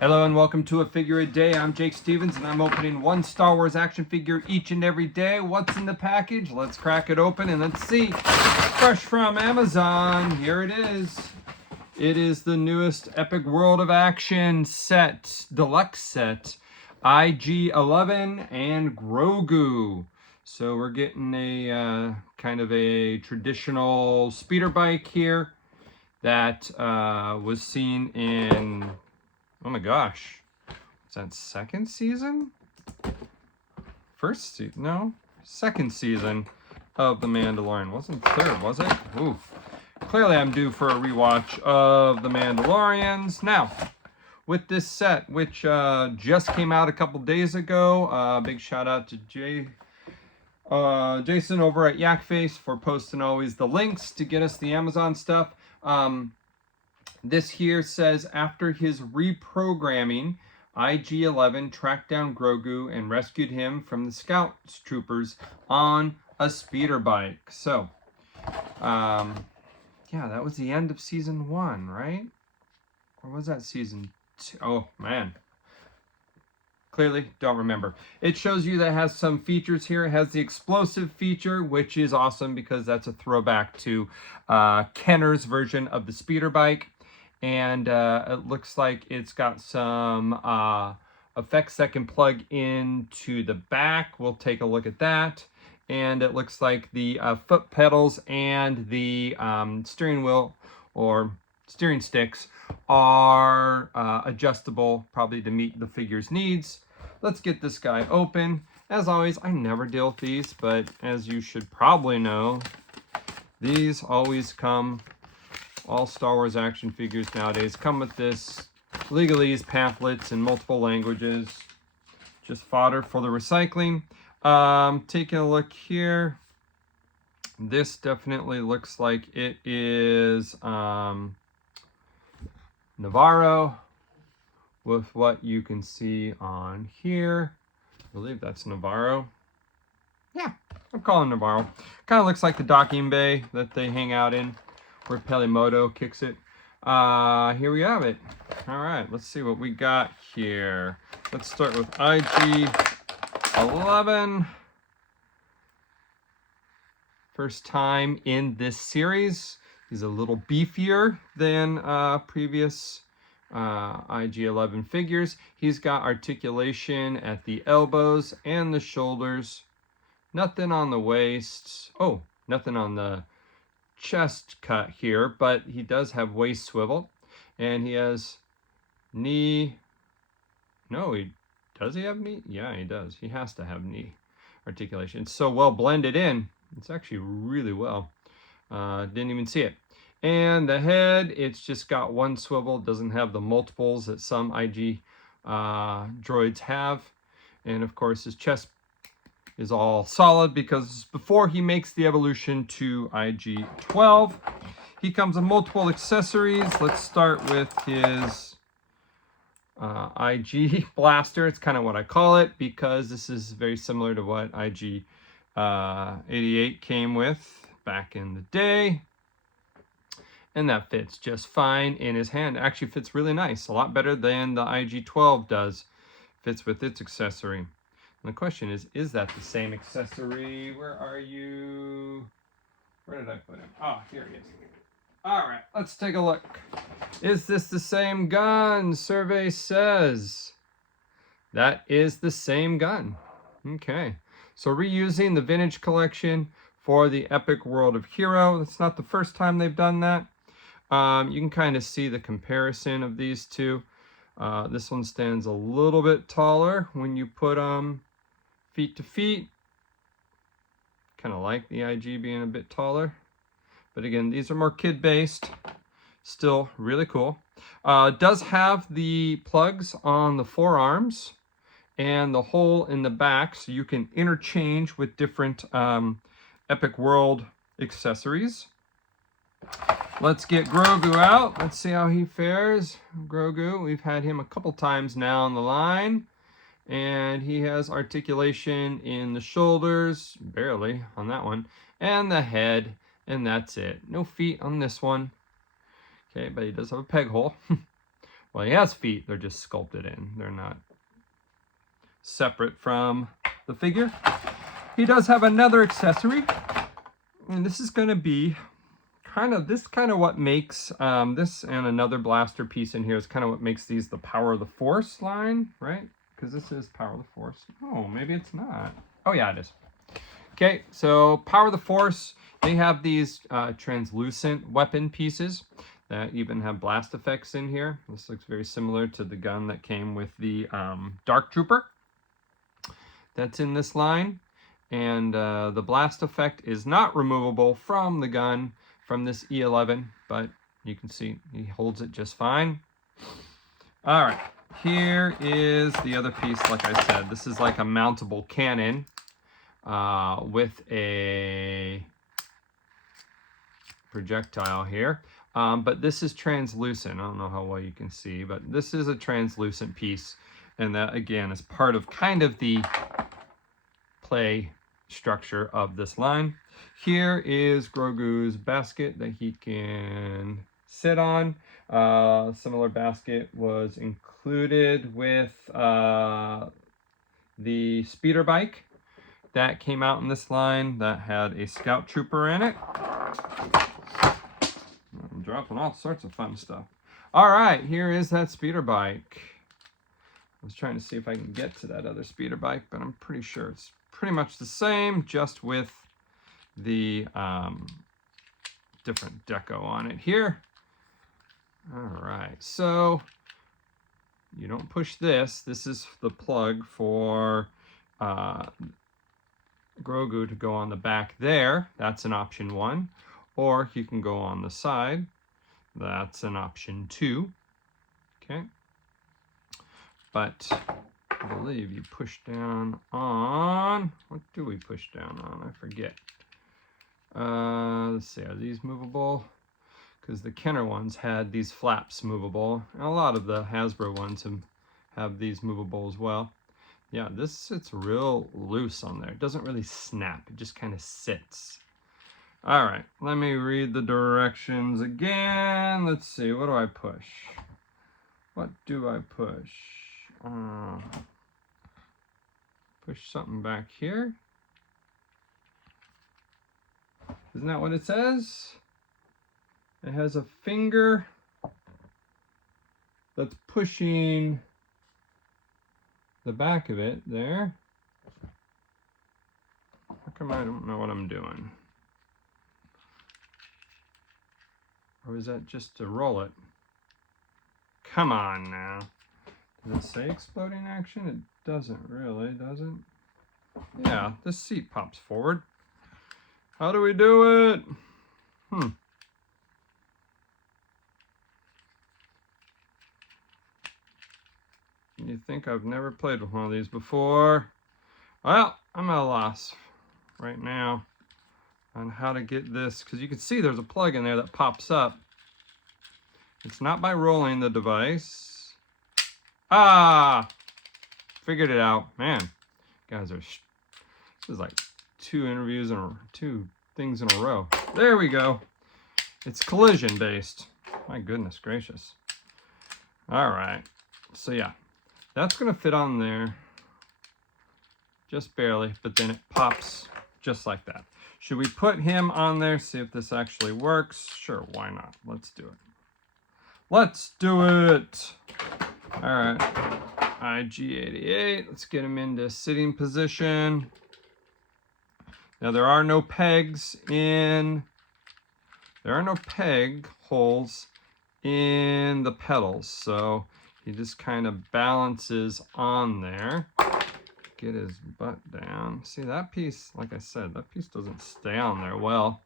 Hello and welcome to A Figure a Day. I'm Jake Stevens and I'm opening one Star Wars action figure each and every day. What's in the package? Let's crack it open and let's see. Fresh from Amazon, here it is. It is the newest Epic World of Action set, deluxe set, IG-11 and Grogu. So we're getting a kind of a traditional speeder bike here that was seen in, oh my gosh, is that second season? First season? No, second season of The Mandalorian. Wasn't third, was it? Ooh. Clearly I'm due for a rewatch of The Mandalorians. Now, with this set, which just came out a couple days ago, big shout out to Jason over at Yakface for posting always the links to get us the Amazon stuff. This here says, after his reprogramming, IG-11 tracked down Grogu and rescued him from the scout troopers on a speeder bike. So, yeah, that was the end of season 1, right? Or was that season 2? Oh, man. Clearly, don't remember. It shows you that it has some features here. It has the explosive feature, which is awesome because that's a throwback to Kenner's version of the speeder bike. And it looks like it's got some effects that can plug into the back. We'll take a look at that. And it looks like the foot pedals and the steering wheel or steering sticks are adjustable, probably to meet the figure's needs. Let's get this guy open. As always, I never deal with these, but as you should probably know, these always come, all Star Wars action figures nowadays come with this legalese pamphlets in multiple languages. Just fodder for the recycling. Taking a look here. This definitely looks like it is Navarro, with what you can see on here. I believe that's Navarro. Yeah, I'm calling Navarro. Kind of looks like the docking bay that they hang out in, where Pelimoto kicks it. Here we have it. All right, let's see what we got here. Let's start with IG-11. First time in this series. He's a little beefier than previous IG-11 figures. He's got articulation at the elbows and the shoulders. Nothing on the waist. Oh, nothing on the chest cut here, but he does have waist swivel. And he has knee. No, does he have knee? Yeah, he does. He has to have knee articulation. It's so well blended in. It's actually really well. Didn't even see it. And the head, it's just got one swivel. Doesn't have the multiples that some IG droids have. And of course, his chest is all solid because before he makes the evolution to IG-12, he comes with multiple accessories. Let's start with his IG blaster. It's kind of what I call it because this is very similar to what IG-88 came with back in the day. And that fits just fine in his hand. It actually fits really nice, a lot better than the IG-12 does. Fits with its accessory. And the question is that the same accessory? Where are you? Where did I put him? Oh, here he is. All right, let's take a look. Is this the same gun? Survey says that is the same gun. Okay, so reusing the vintage collection for the Epic World of Hero. That's not the first time they've done that. You can kind of see the comparison of these two. This one stands a little bit taller when you put feet to feet. Kind of like the IG being a bit taller. But again, these are more kid-based. Still really cool. Does have the plugs on the forearms and the hole in the back, so you can interchange with different Epic World accessories. Let's get Grogu out. Let's see how he fares. Grogu, we've had him a couple times now on the line. And he has articulation in the shoulders, barely on that one, and the head, and that's it. No feet on this one. Okay, but he does have a peg hole. Well, he has feet. They're just sculpted in. They're not separate from the figure. He does have another accessory. And this is going to be kind of what makes this, and another blaster piece in here is kind of what makes these the Power of the Force line, right? Because this is Power of the Force. Oh, maybe it's not. Oh, yeah, it is. Okay, so Power of the Force, they have these translucent weapon pieces that even have blast effects in here. This looks very similar to the gun that came with the Dark Trooper that's in this line. And the blast effect is not removable from the gun, from this E11, but you can see he holds it just fine. All right, here is the other piece. Like I said, this is like a mountable cannon with a projectile here. But this is translucent. I don't know how well you can see, but this is a translucent piece. And that, again, is part of kind of the play structure of this line. Here is Grogu's basket that he can sit on. Similar basket was included with the speeder bike that came out in this line that had a scout trooper in it. I'm dropping all sorts of fun stuff. All right, here is that speeder bike. I was trying to see if I can get to that other speeder bike, but I'm pretty sure it's pretty much the same, just with the different deco on it here. All right, so you don't push this. This is the plug for Grogu to go on the back there. That's an option 1. Or you can go on the side. That's an option 2. Okay. But I believe you push down on, what do we push down on? I forget. Let's see, are these movable? Because the Kenner ones had these flaps movable. And a lot of the Hasbro ones have these movable as well. Yeah, this sits real loose on there. It doesn't really snap. It just kind of sits. All right, let me read the directions again. Let's see, what do I push? What do I push? Push something back here. Isn't that what it says? It has a finger that's pushing the back of it there. How come I don't know what I'm doing? Or is that just to roll it? Come on now. Does it say exploding action? It doesn't really, does it? Yeah, this seat pops forward. How do we do it? You think I've never played with one of these before? Well, I'm at a loss right now on how to get this, because you can see there's a plug in there that pops up. It's not by rolling the device. Ah! Figured it out. Man, guys are... This is like 2 interviews and 2 things in a row. There we go. It's collision based. My goodness gracious. All right. So yeah, that's going to fit on there just barely, but then it pops just like that. Should we put him on there, see if this actually works? Sure, why not? Let's do it. Let's do it. All right. IG-88. Let's get him into sitting position. Now there are no pegs in, there are no peg holes in the pedals, so he just kind of balances on there. Get his butt down. See, that piece, like I said, that piece doesn't stay on there well.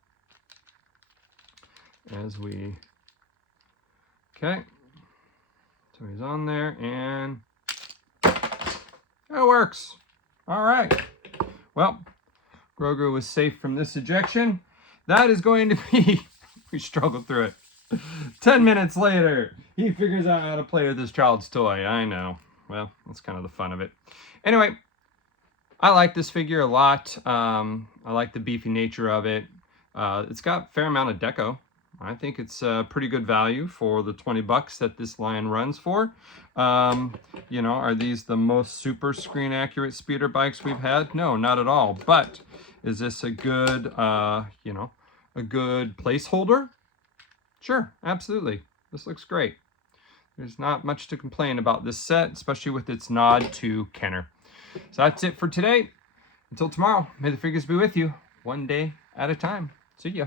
As we, okay, so he's on there and that works. All right, well, Grogu was safe from this ejection. That is going to be, we struggled through it. 10 minutes later, he figures out how to play with his child's toy. I know. Well, that's kind of the fun of it. Anyway, I like this figure a lot. I like the beefy nature of it. It's got a fair amount of deco. I think it's a pretty good value for the 20 bucks that this line runs for. You know, are these the most super screen accurate speeder bikes we've had? No, not at all. But is this a good, you know, a good placeholder? Sure, absolutely. This looks great. There's not much to complain about this set, especially with its nod to Kenner. So that's it for today. Until tomorrow, may the figures be with you, one day at a time. See ya.